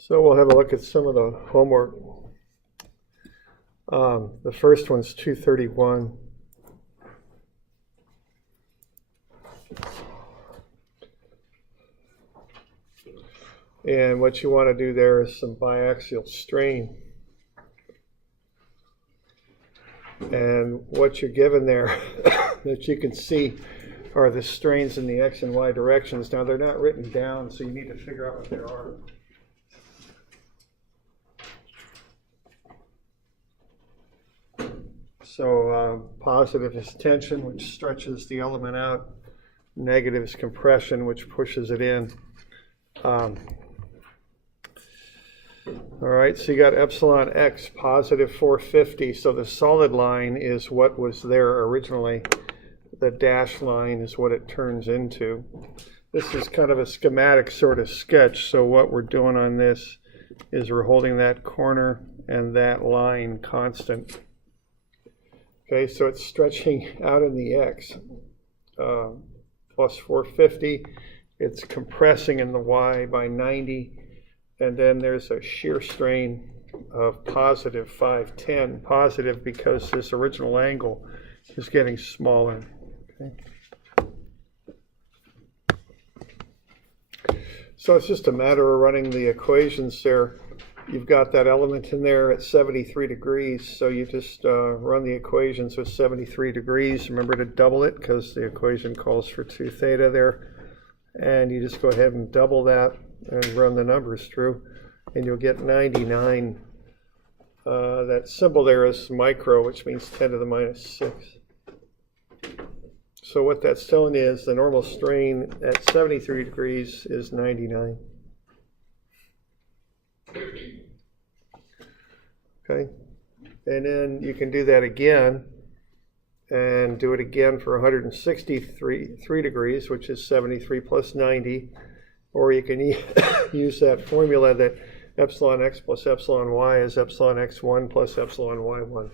So we'll have a look at some of the homework. The first one's 231. And what you want to do there is some biaxial strain. And what you're given there that you can see are the strains in the x and y directions. Now they're not written down, so you need to figure out what they are. So positive is tension, which stretches the element out. Negative is compression, which pushes it in. All right, so you got epsilon x, positive 450. So the solid line is what was there originally. The dashed line is what it turns into. This is kind of a schematic sort of sketch. So what we're doing on this is we're holding that corner and that line constant. Okay, so it's stretching out in the x, plus 450. It's compressing in the y by 90. And then there's a shear strain of positive 510. Positive because this original angle is getting smaller. Okay. So it's just a matter of running the equations there. You've got that element in there at 73 degrees, so you just run the equations with 73 degrees. Remember to double it because the equation calls for 2 theta there. And you just go ahead and double that and run the numbers through, and you'll get 99. That symbol there is micro, which means 10 to the minus 6. So what that's telling you is the normal strain at 73 degrees is 99. Okay, and then you can do that again and do it again for 163 degrees, which is 73 plus 90, or you can use that formula that epsilon x plus epsilon y is epsilon x1 plus epsilon y1.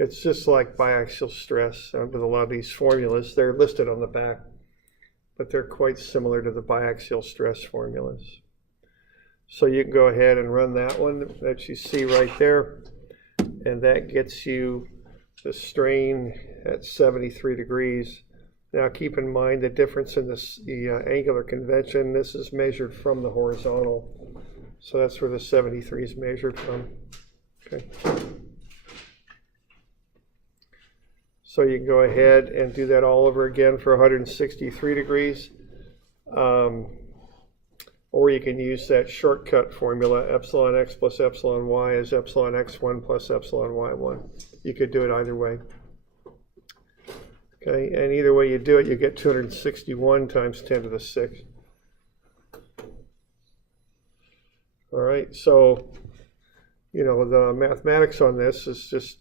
It's just like biaxial stress with a lot of these formulas. They're listed on the back, but they're quite similar to the biaxial stress formulas. So you can go ahead and run that one that you see right there, and that gets you the strain at 73 degrees. Now keep in mind the difference in the angular convention. This is measured from the horizontal, so that's where the 73 is measured from. Okay. So you can go ahead and do that all over again for 163 degrees. Or you can use that shortcut formula, epsilon x plus epsilon y is epsilon x1 plus epsilon y1. You could do it either way. Okay, and either way you do it, you get 261 times 10 to the 6. All right, so, you know, the mathematics on this is just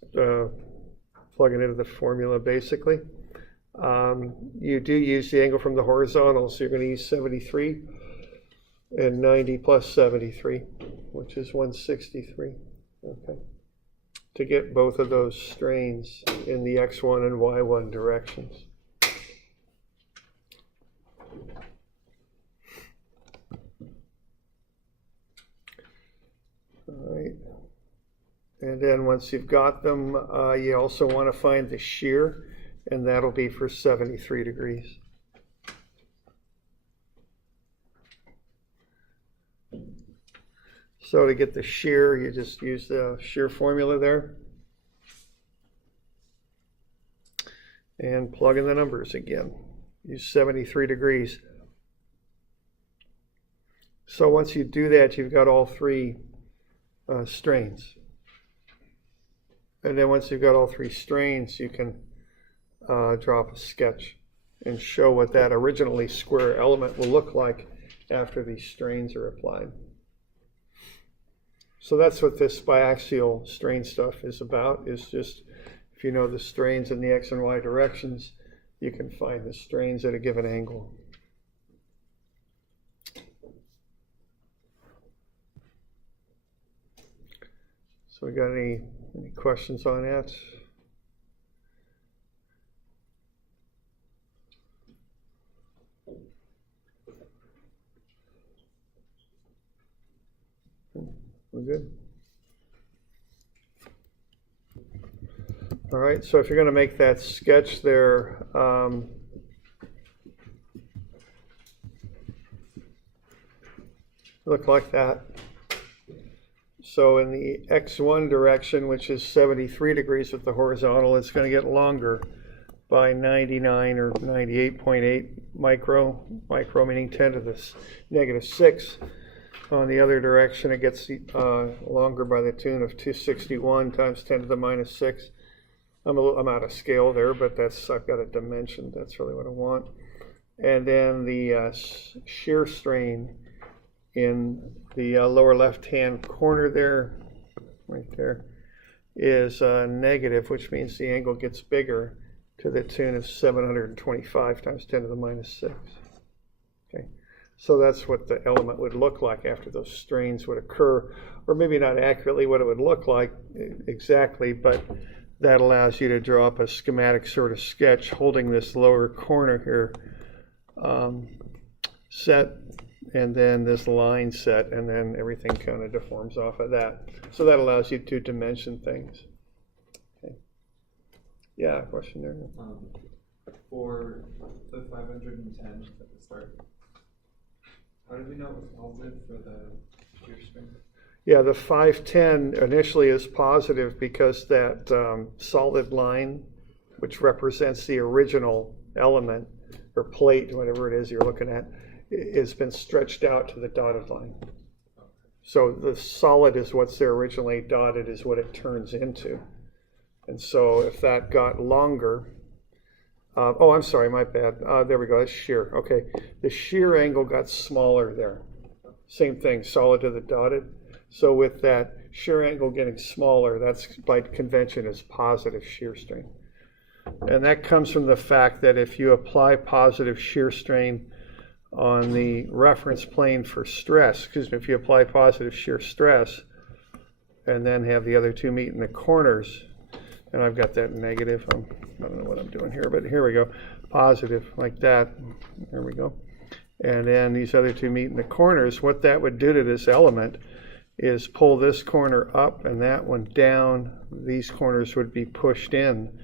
plugging into the formula basically. You do use the angle from the horizontal, so you're going to use 73. And 90 plus 73, which is 163, okay, to get both of those strains in the x1 and y1 directions. All right, and then once you've got them, you also want to find the shear, and that'll be for 73 degrees. So to get the shear, you just use the shear formula there and plug in the numbers again. Use 73 degrees. So once you do that, you've got all 3 strains. And then once you've got all 3 strains, you can draw up a sketch and show what that originally square element will look like after these strains are applied. So that's what this biaxial strain stuff is about, is just if you know the strains in the x and y directions, you can find the strains at a given angle. So we got any questions on that? We're good. All right, so if you're going to make that sketch there, look like that. So in the x1 direction, which is 73 degrees with the horizontal, it's going to get longer by 99 or 98.8 micro meaning 10 to the -6. On the other direction, it gets longer by the tune of 261 times 10 to the -6. I'm out of scale there, but I've got a dimension. That's really what I want. And then the shear strain in the lower left-hand corner there, right there, is negative, which means the angle gets bigger to the tune of 725 times 10 to the -6. Okay, so that's what the element would look like after those strains would occur, or maybe not accurately what it would look like exactly, but that allows you to draw up a schematic sort of sketch holding this lower corner here set, and then this line set, and then everything kind of deforms off of that. So that allows you to dimension things. Okay. Yeah, question there. For the 510 at the start, how did we know it was positive for the shear strain? Yeah, the 510 initially is positive because that solid line, which represents the original element or plate, whatever it is you're looking at, has been stretched out to the dotted line. So the solid is what's there originally, dotted is what it turns into. And so if that got longer, oh, I'm sorry, my bad. There we go, that's shear. Okay, the shear angle got smaller there. Same thing, solid to the dotted. So with that shear angle getting smaller, that's by convention is positive shear strain. And that comes from the fact that if you apply positive shear strain on the reference plane for stress, if you apply positive shear stress and then have the other two meet in the corners, and I've got that negative, I don't know what I'm doing here, but here we go, positive like that, there we go. And then these other two meet in the corners, what that would do to this element is pull this corner up and that one down. These corners would be pushed in.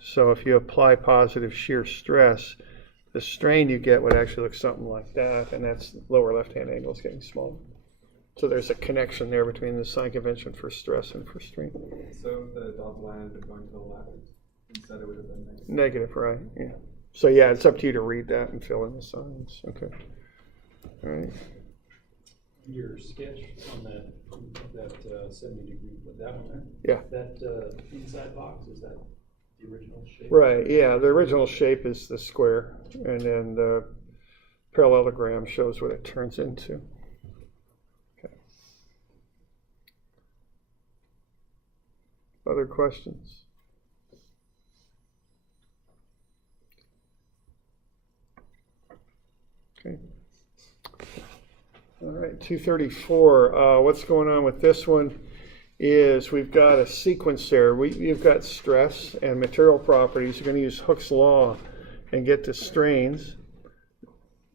So if you apply positive shear stress, the strain you get would actually look something like that, and that's lower left-hand angle is getting smaller. So there's a connection there between the sign convention for stress and for strain. So if the dotted line had been going to the left, instead it would have been negative. Negative, right, yeah. So yeah, it's up to you to read that and fill in the signs. Okay. All right. Your sketch on that 70 degree, that one there? Yeah. That inside box, is that the original shape? Right, yeah, the original shape is the square, and then the parallelogram shows what it turns into. Okay. Other questions? Okay. All right, 234. What's going on with this one is we've got a sequence there. You've got stress and material properties. You're going to use Hooke's law and get to strains.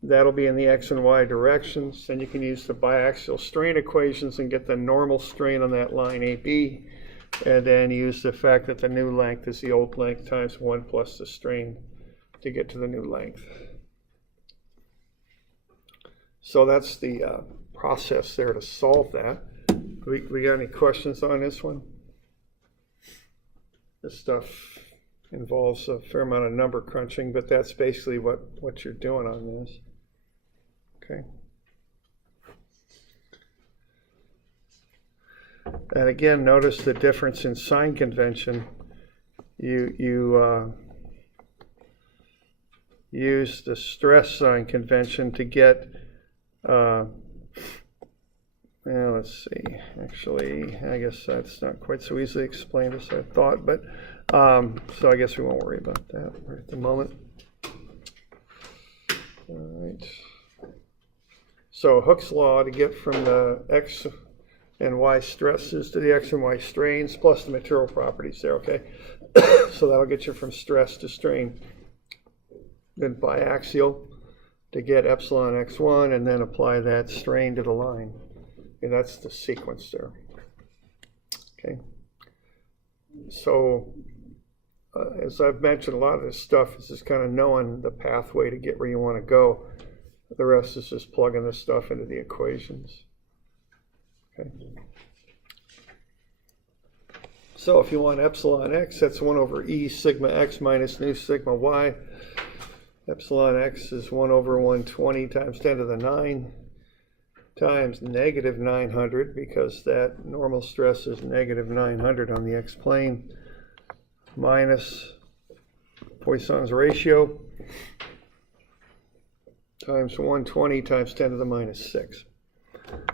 That'll be in the x and y directions. Then you can use the biaxial strain equations and get the normal strain on that line AB. And then use the fact that the new length is the old length times 1 plus the strain to get to the new length. So that's the process there to solve that. We got any questions on this one? This stuff involves a fair amount of number crunching, but that's basically what you're doing on this. Okay. And again, notice the difference in sign convention. You use the stress sign convention to get let's see, actually, I guess that's not quite so easily explained as I thought, but so I guess we won't worry about that right at the moment. All right. So Hooke's law to get from the x and y stresses to the x and y strains plus the material properties there, okay? So that'll get you from stress to strain. Then biaxial to get epsilon x1 and then apply that strain to the line. And that's the sequence there. Okay. So, as I've mentioned, a lot of this stuff is just kind of knowing the pathway to get where you want to go. The rest is just plugging this stuff into the equations. Okay. So if you want epsilon x, that's 1 over e sigma x minus nu sigma y. Epsilon x is 1 over 120 times 10 to the 9 times negative 900, because that normal stress is negative 900 on the x-plane, minus Poisson's ratio times 120 times 10 to the minus 6.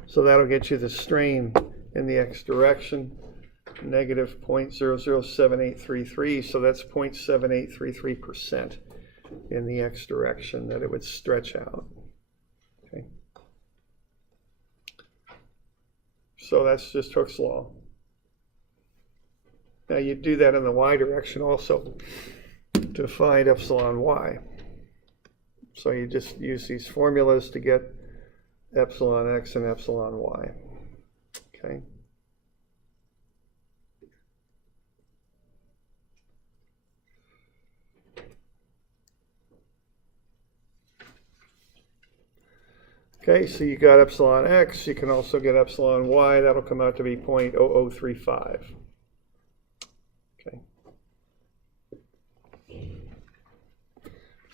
So that'll get you the strain in the x direction, negative 0.007833, so that's 0.7833% in the x direction that it would stretch out. Okay. So that's just Hooke's law. Now you do that in the y direction also to find epsilon y. So you just use these formulas to get epsilon x and epsilon y. Okay. Okay, so you got epsilon x, you can also get epsilon y, that'll come out to be 0.0035. Okay.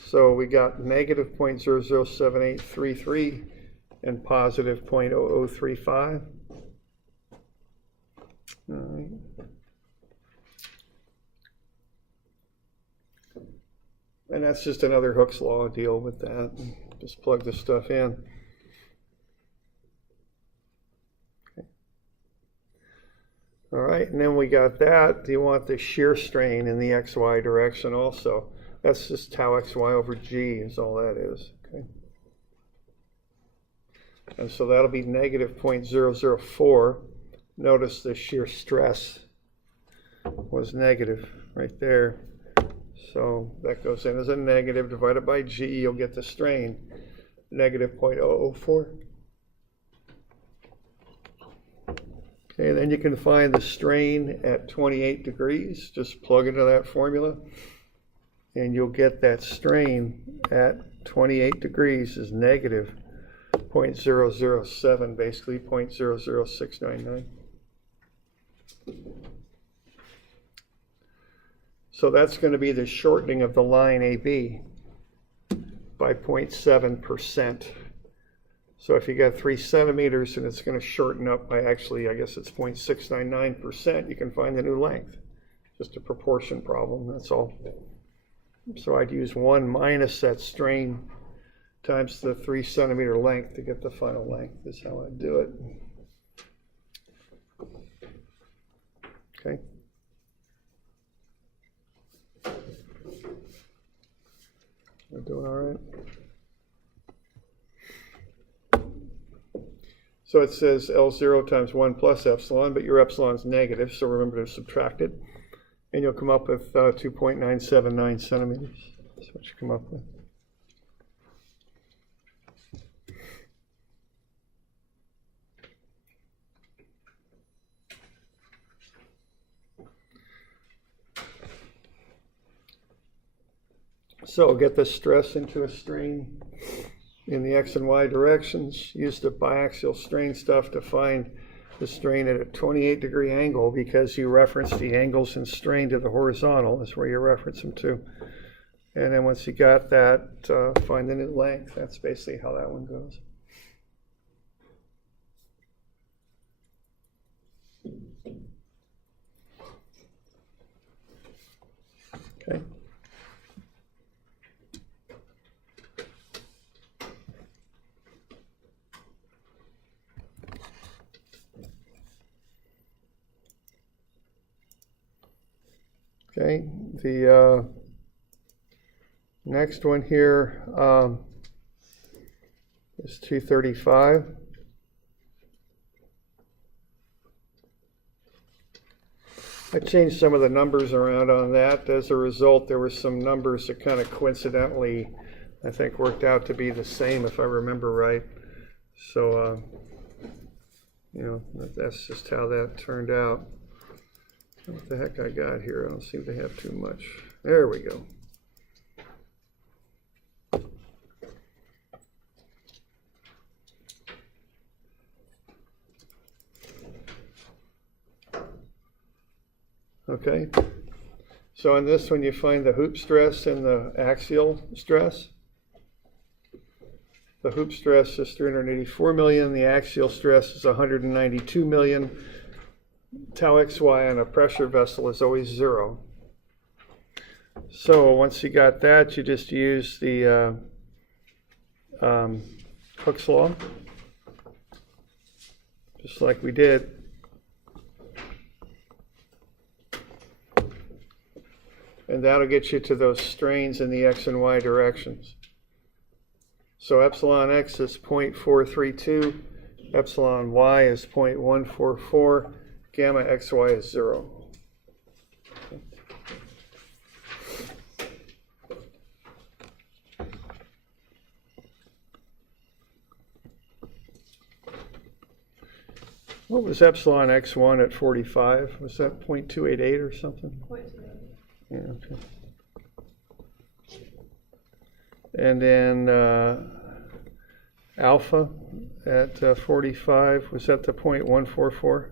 So we got negative 0.007833 and positive 0.0035. All right. And that's just another Hooke's law deal with that. Just plug this stuff in. Okay. All right, and then we got that. Do you want the shear strain in the xy direction also? That's just tau xy over g is all that is. Okay. And so that'll be negative 0.004. Notice the shear stress was negative right there. So that goes in as a negative divided by g, you'll get the strain, negative 0.004. Okay, then you can find the strain at 28 degrees. Just plug into that formula, and you'll get that strain at 28 degrees is negative 0.007, basically 0.00699. So that's going to be the shortening of the line AB by 0.7%. So if you got 3 centimeters and it's going to shorten up by actually, I guess it's 0.699%, you can find the new length. Just a proportion problem, that's all. So I'd use 1 minus that strain times the 3 centimeter length to get the final length, is how I'd do it. Okay. We're doing all right. So it says L0 times 1 plus epsilon, but your epsilon's negative, so remember to subtract it. And you'll come up with 2.979 centimeters. That's what you come up with. So get the stress into a strain in the x and y directions. Use the biaxial strain stuff to find the strain at a 28-degree angle, because you reference the angles in strain to the horizontal. That's where you reference them to. And then once you got that, find the new length. That's basically how that one goes. Okay. Okay, the next one here is 235. I changed some of the numbers around on that. As a result, there were some numbers that kind of coincidentally, I think, worked out to be the same, if I remember right. So, you know, that's just how that turned out. What the heck I got here? I don't seem to have too much. There we go. Okay. So in this one, you find the hoop stress and the axial stress. The hoop stress is 384 million. The axial stress is 192 million. Tau xy on a pressure vessel is always 0. So once you got that, you just use the Hooke's law, just like we did. And that'll get you to those strains in the x and y directions. So epsilon x is 0.432, epsilon y is 0.144, gamma xy is 0. What was epsilon x1 at 45? Was that 0.288 or something? 0.288. Yeah, okay. And then alpha at 45, was that the 0.144?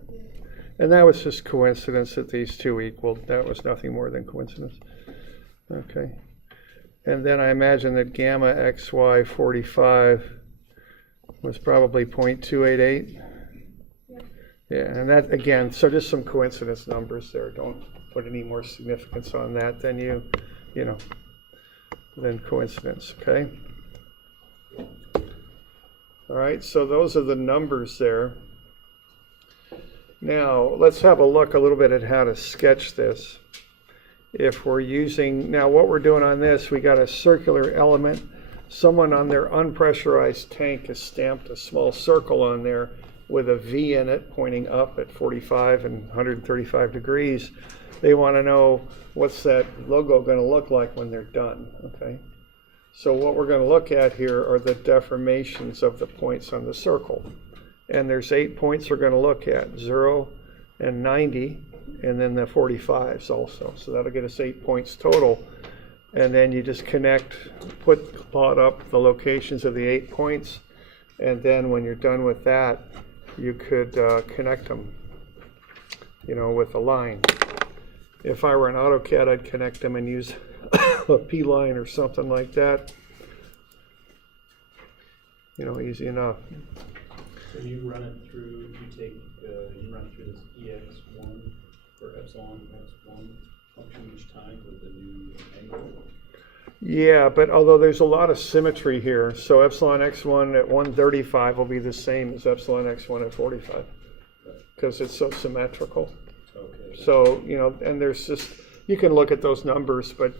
And that was just coincidence that these two equaled. That was nothing more than coincidence. Okay. And then I imagine that gamma xy 45 was probably 0.288. Yeah, and that, again, so just some coincidence numbers there. Don't put any more significance on that than than coincidence, okay? All right, so those are the numbers there. Now, let's have a look a little bit at how to sketch this. If we're using, now what we're doing on this, we got a circular element. Someone on their unpressurized tank has stamped a small circle on there with a V in it pointing up at 45 and 135 degrees. They want to know what's that logo going to look like when they're done, okay? So what we're going to look at here are the deformations of the points on the circle. And there's 8 points we're going to look at, 0 and 90, and then the 45s also. So that'll get us 8 points total. And then you just plot up the locations of the 8 points. And then when you're done with that, you could connect them, with a line. If I were in AutoCAD, I'd connect them and use a P line or something like that. Easy enough. So you run it through, you run through this EX1 for epsilon x1 function each time with the new angle? Yeah, but although there's a lot of symmetry here, so epsilon x1 at 135 will be the same as epsilon x1 at 45 because it's so symmetrical. Okay. So, and there's just, you can look at those numbers, but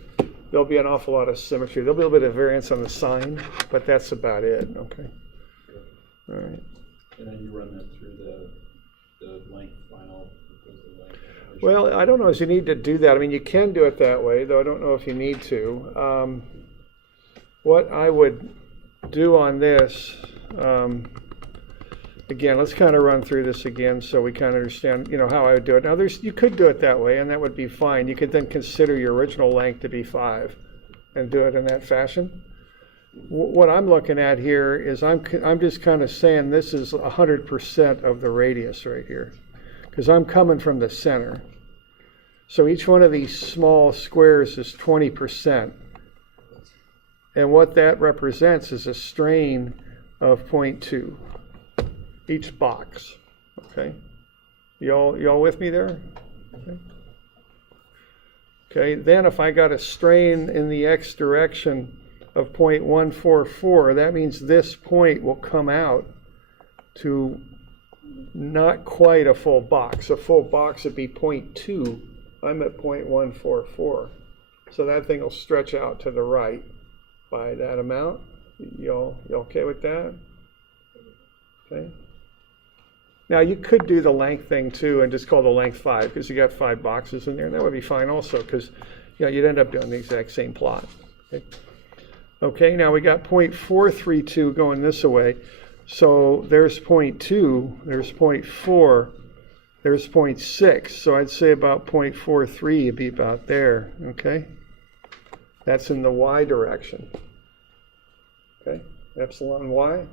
there'll be an awful lot of symmetry. There'll be a little bit of variance on the sign, but that's about it, okay? All right. And then you run that through the length final. Well, I don't know if you need to do that. I mean, you can do it that way, though I don't know if you need to. What I would do on this, again, let's kind of run through this again so we kind of understand, how I would do it. Now, you could do it that way, and that would be fine. You could then consider your original length to be 5 and do it in that fashion. What I'm looking at here is I'm just kind of saying this is 100% of the radius right here, because I'm coming from the center. So each one of these small squares is 20%. And what that represents is a strain of 0.2, each box, okay? Y'all with me there? Okay, then if I got a strain in the x direction of 0.144, that means this point will come out to not quite a full box. A full box would be 0.2. I'm at 0.144. So that thing will stretch out to the right by that amount. You okay with that? Okay. Now you could do the length thing too and just call the length 5 because you got 5 boxes in there, and that would be fine also because you'd end up doing the exact same plot. Okay, now we got 0.432 going this way. So there's 0.2, there's 0.4, there's 0.6, so I'd say about 0.43 would be about there, okay? That's in the y direction. Okay, epsilon y.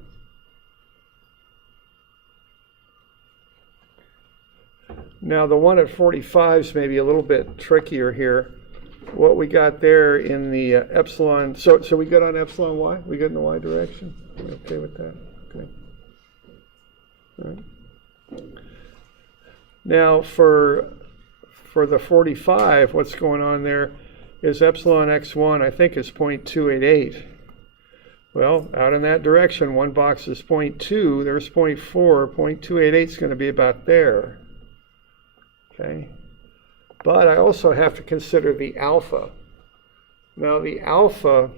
Now the one at 45 is maybe a little bit trickier here. What we got there in the epsilon, so we good on epsilon y? We good in the y direction? We okay with that? Okay. All right. Now for the 45, what's going on there is epsilon x1, I think, is 0.288. Well, out in that direction, one box is 0.2, there's 0.4, 0.288 is going to be about there. Okay. But I also have to consider the alpha. Now the alpha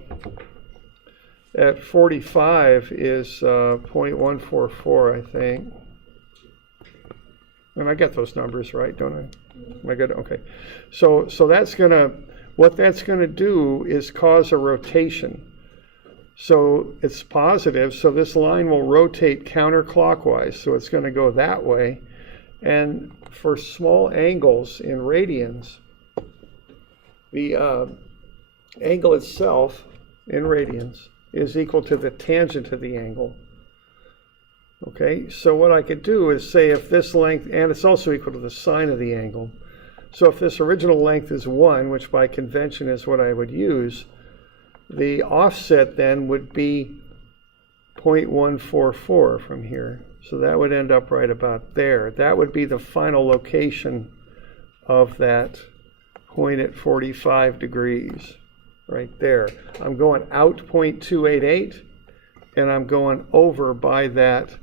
at 45 is 0.144, I think. And I get those numbers right, don't I? Am I good? Okay. So that's gonna, what that's gonna do is cause a rotation. So it's positive, so this line will rotate counterclockwise, so it's gonna go that way. And for small angles in radians, the angle itself in radians is equal to the tangent of the angle. Okay, so what I could do is say if this length, and it's also equal to the sine of the angle. So if this original length is 1, which by convention is what I would use, the offset then would be 0.144 from here. So that would end up right about there. That would be the final location of that point at 45 degrees, right there. I'm going out 0.288, and I'm going over by that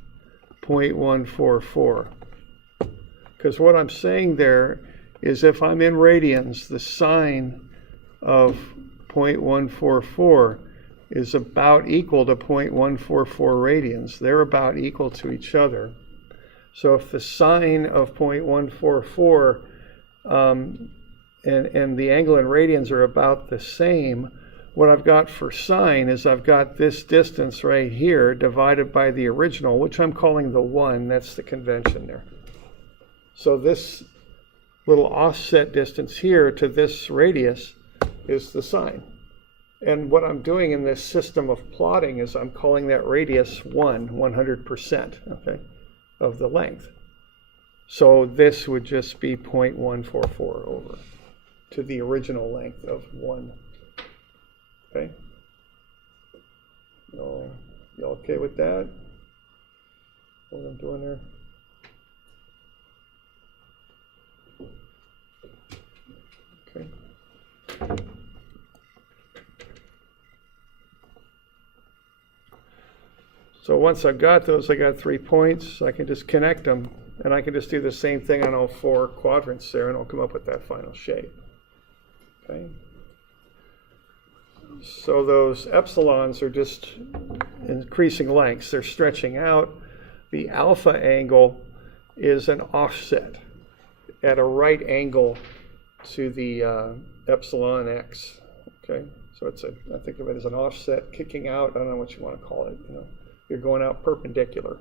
0.144. Because what I'm saying there is if I'm in radians, the sine of 0.144 is about equal to 0.144 radians. They're about equal to each other. So if the sine of 0.144 and the angle in radians are about the same, what I've got for sine is I've got this distance right here divided by the original, which I'm calling the 1. That's the convention there. So this little offset distance here to this radius is the sine. And what I'm doing in this system of plotting is I'm calling that radius 100%, okay, of the length. So this would just be 0.144 over to the original length of 1. Okay? You okay with that? What I'm doing there? Okay. So once I've got those, I got 3 points. I can just connect them, and I can just do the same thing on all 4 quadrants there, and I'll come up with that final shape. Okay. So those epsilons are just increasing lengths. They're stretching out. The alpha angle is an offset at a right angle to the epsilon x. Okay. So it's a, I think of it as an offset kicking out. I don't know what you want to call it. You're going out perpendicular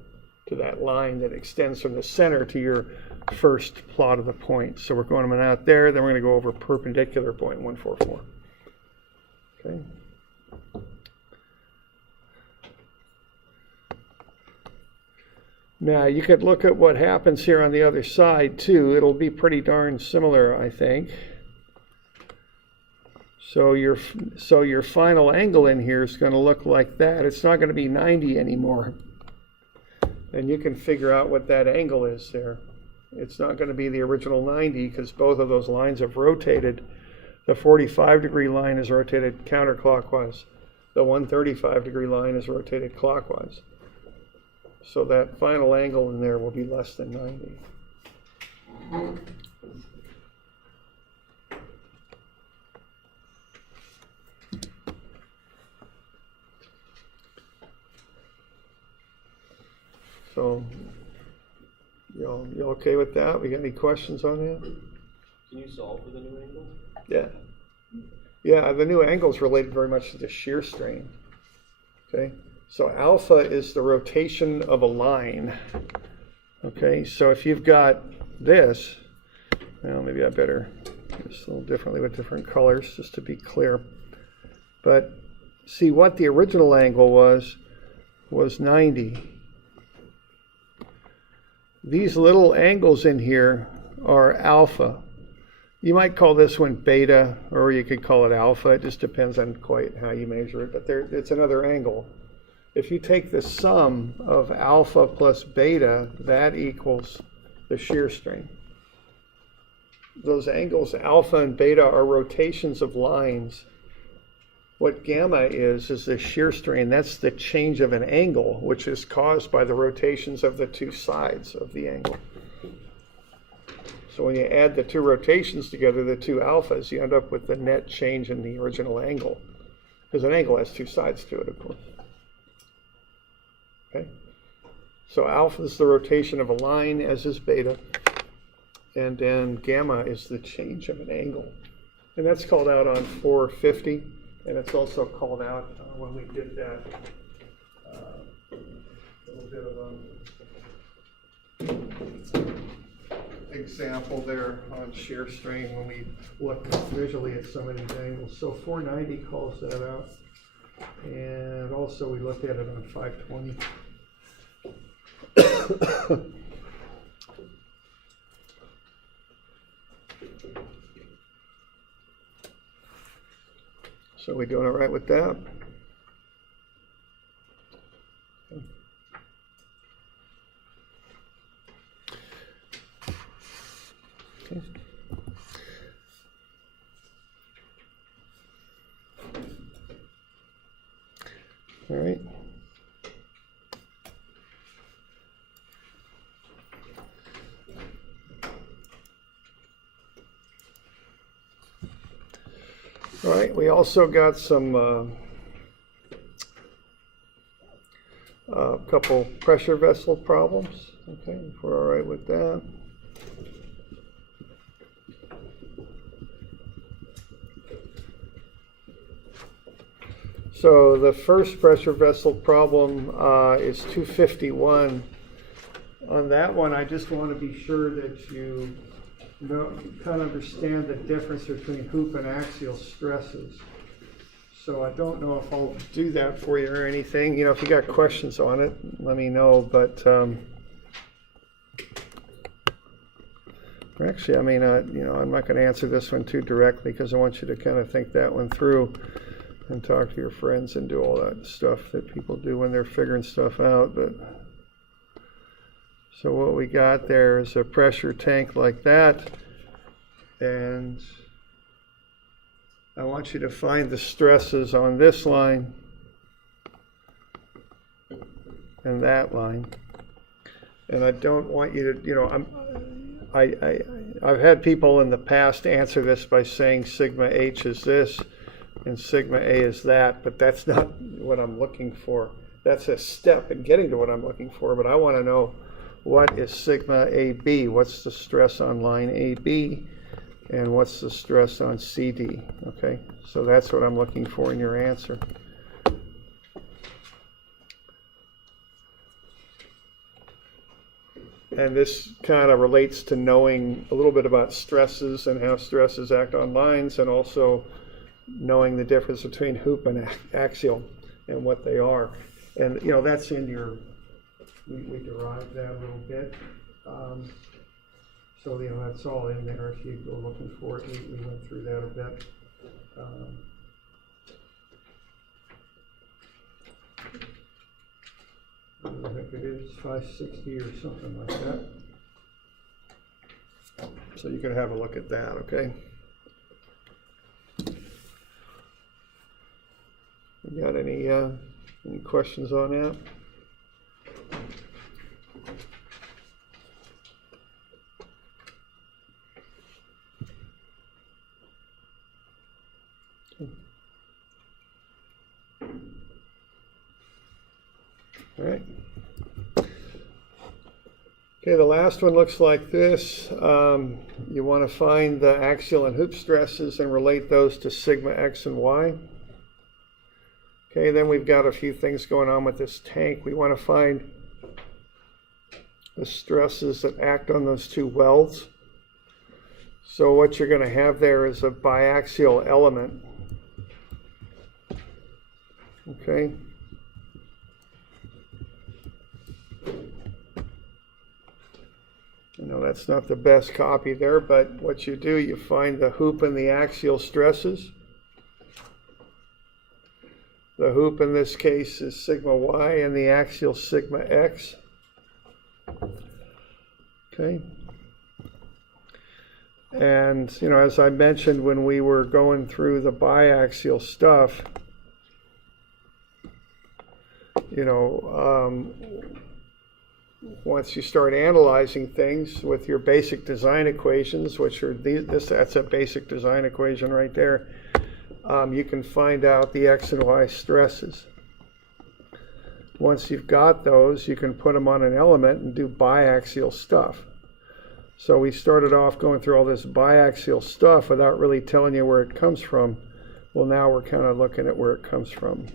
to that line that extends from the center to your first plot of the point. So we're going out there, then we're going to go over perpendicular 0.144. Okay. Now you could look at what happens here on the other side too. It'll be pretty darn similar, I think. So your final angle in here is going to look like that. It's not going to be 90 anymore. And you can figure out what that angle is there. It's not going to be the original 90 because both of those lines have rotated. The 45-degree line is rotated counterclockwise. The 135-degree line is rotated clockwise. So that final angle in there will be less than 90. So, you okay with that? We got any questions on that? Can you solve for the new angle? Yeah. Yeah, the new angle is related very much to the shear strain. Okay, so alpha is the rotation of a line. Okay, so if you've got this, well, maybe I better do this a little differently with different colors just to be clear. But see, what the original angle was 90. These little angles in here are alpha. You might call this one beta, or you could call it alpha. It just depends on quite how you measure it, but it's another angle. If you take the sum of alpha plus beta, that equals the shear strain. Those angles, alpha and beta, are rotations of lines. What gamma is the shear strain. That's the change of an angle, which is caused by the rotations of the two sides of the angle. So when you add the two rotations together, the two alphas, you end up with the net change in the original angle. Because an angle has two sides to it, of course. Okay? So alpha is the rotation of a line, as is beta. And then gamma is the change of an angle. And that's called out on 450. And it's also called out when we did that little bit of a example there on shear strain when we looked visually at some of these angles. So 490 calls that out. And also we looked at it on 520. So we doing all right with that? Okay. All right. All right, we also got some couple pressure vessel problems. Okay, if we're all right with that. So the first pressure vessel problem is 251. On that one, I just want to be sure that you kind of understand the difference between hoop and axial stresses. So I don't know if I'll do that for you or anything. You know, if you got questions on it, let me know. But actually, I mean, you know, I'm not going to answer this one too directly because I want you to kind of think that one through and talk to your friends and do all that stuff that people do when they're figuring stuff out. But so what we got there is a pressure tank like that, and I want you to find the stresses on this line and that line. And I don't want you to, you know, I've had people in the past answer this by saying sigma H is this and sigma A is that, but that's not what I'm looking for. That's a step in getting to what I'm looking for, but I want to know what is sigma AB, what's the stress on line AB, and what's the stress on CD, okay? So that's what I'm looking for in your answer. And this kind of relates to knowing a little bit about stresses and how stresses act on lines, and also knowing the difference between hoop and axial and what they are. And, you know, that's in your, we derived that a little bit. So, you know, that's all in there if you go looking for it. We went through that a bit. I think it is 560 or something like that. So you can have a look at that, okay? You got any questions on that? All right. Okay, the last one looks like this. You want to find the axial and hoop stresses and relate those to sigma x and y. Okay, then we've got a few things going on with this tank. We want to find the stresses that act on those two welds. So what you're going to have there is a biaxial element. Okay. I know that's not the best copy there, but what you do, you find the hoop and the axial stresses. The hoop in this case is sigma y and the axial sigma x. Okay. And, you know, as I mentioned when we were going through the biaxial stuff, you know, once you start analyzing things with your basic design equations, which are that's a basic design equation right there, you can find out the x and y stresses. Once you've got those, you can put them on an element and do biaxial stuff. So we started off going through all this biaxial stuff without really telling you where it comes from. Well, now we're kind of looking at where it comes from.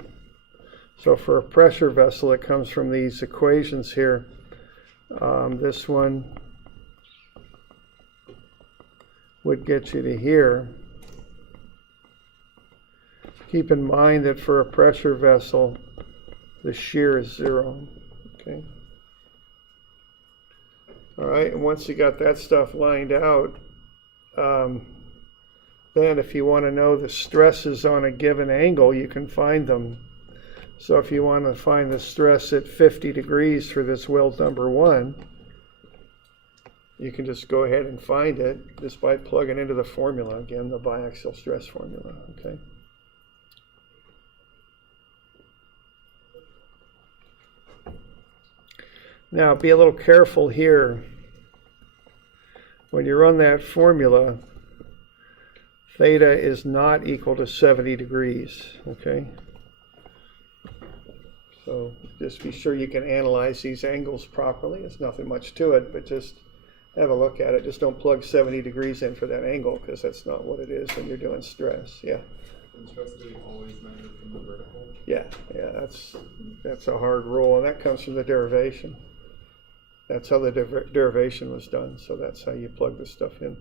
So for a pressure vessel, it comes from these equations here. This one would get you to here. Keep in mind that for a pressure vessel, the shear is 0. Okay. All right, and once you got that stuff lined out, then if you want to know the stresses on a given angle, you can find them. So if you want to find the stress at 50 degrees for this weld number 1, you can just go ahead and find it just by plugging into the formula, again, the biaxial stress formula, okay? Now, be a little careful here. When you run that formula, theta is not equal to 70 degrees, okay? So just be sure you can analyze these angles properly. There's nothing much to it, but just have a look at it. Just don't plug 70 degrees in for that angle, because that's not what it is when you're doing stress. Yeah. And stress being always measured from the vertical? Yeah, that's a hard rule, and that comes from the derivation. That's how the derivation was done, so that's how you plug this stuff in.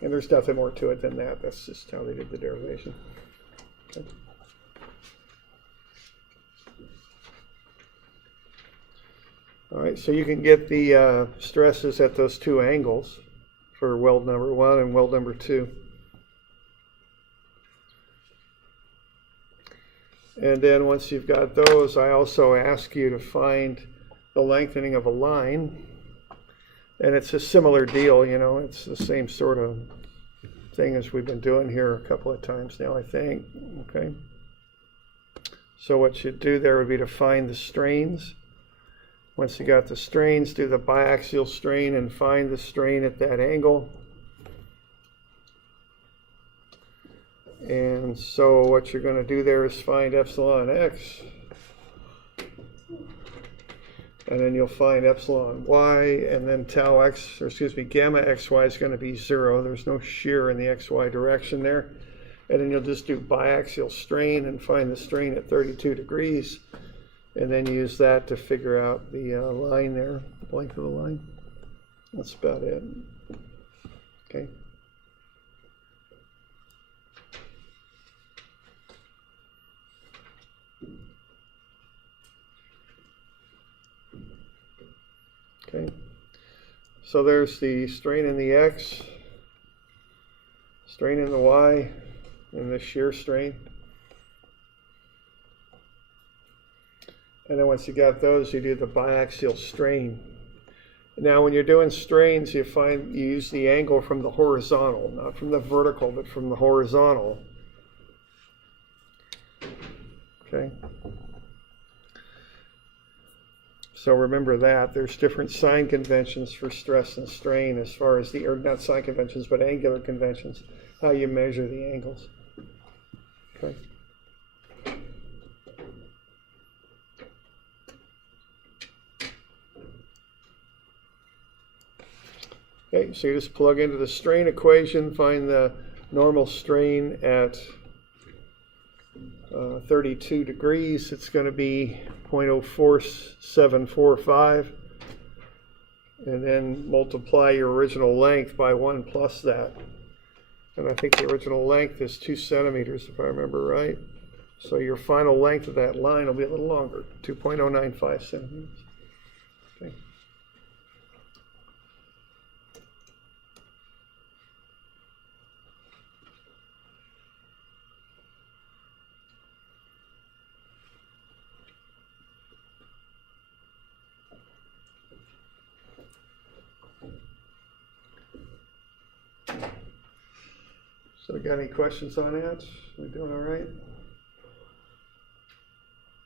And there's nothing more to it than that. That's just how they did the derivation. Okay. All right, so you can get the stresses at those two angles for weld number 1 and weld number 2. And then once you've got those, I also ask you to find the lengthening of a line. And it's a similar deal, you know, it's the same sort of thing as we've been doing here a couple of times now, I think. Okay. So what you'd do there would be to find the strains. Once you got the strains, do the biaxial strain and find the strain at that angle. And so what you're going to do there is find epsilon x. And then you'll find epsilon y, and then tau x, or excuse me, gamma xy is going to be 0. There's no shear in the xy direction there. And then you'll just do biaxial strain and find the strain at 32 degrees. And then use that to figure out the line there, the length of the line. That's about it. Okay. Okay. So there's the strain in the x, strain in the y, and the shear strain. And then once you got those, you do the biaxial strain. Now when you're doing strains, you use the angle from the horizontal, not from the vertical, but from the horizontal. Okay. So remember that. There's different sign conventions for stress and strain as far as or not sign conventions, but angular conventions, how you measure the angles. Okay. Okay, so you just plug into the strain equation, find the normal strain at 32 degrees. It's going to be 0.04745. and then multiply your original length by 1 plus that. And I think the original length is 2 centimeters, if I remember right. So your final length of that line will be a little longer, 2.095 centimeters. Okay. So got any questions on that? We doing all right?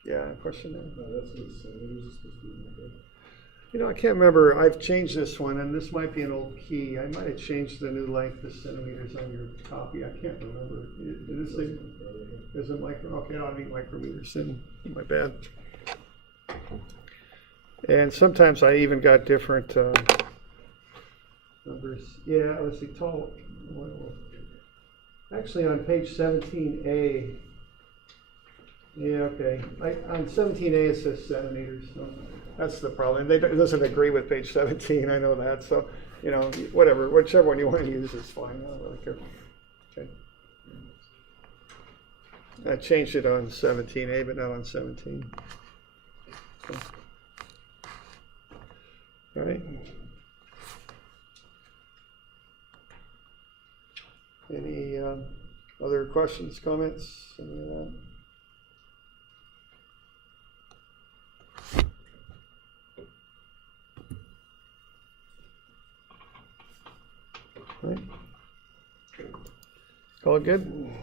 Yeah, question there? That's what centimeters is supposed to be. You know, I can't remember. I've changed this one, and this might be an old key. I might have changed the new length to centimeters on your copy. I can't remember. Did this thing, is it micro? Okay, I don't need micrometers in. My bad. And sometimes I even got different numbers. Yeah, let's see, tall. Actually, on page 17A, yeah, okay. On 17A it says centimeters, so that's the problem. It doesn't agree with page 17, I know that. So, you know, whatever, whichever one you want to use is fine. I don't really care. Okay. I changed it on 17A, but not on 17. So. All right. Any other questions, comments, any of that? All right. All good?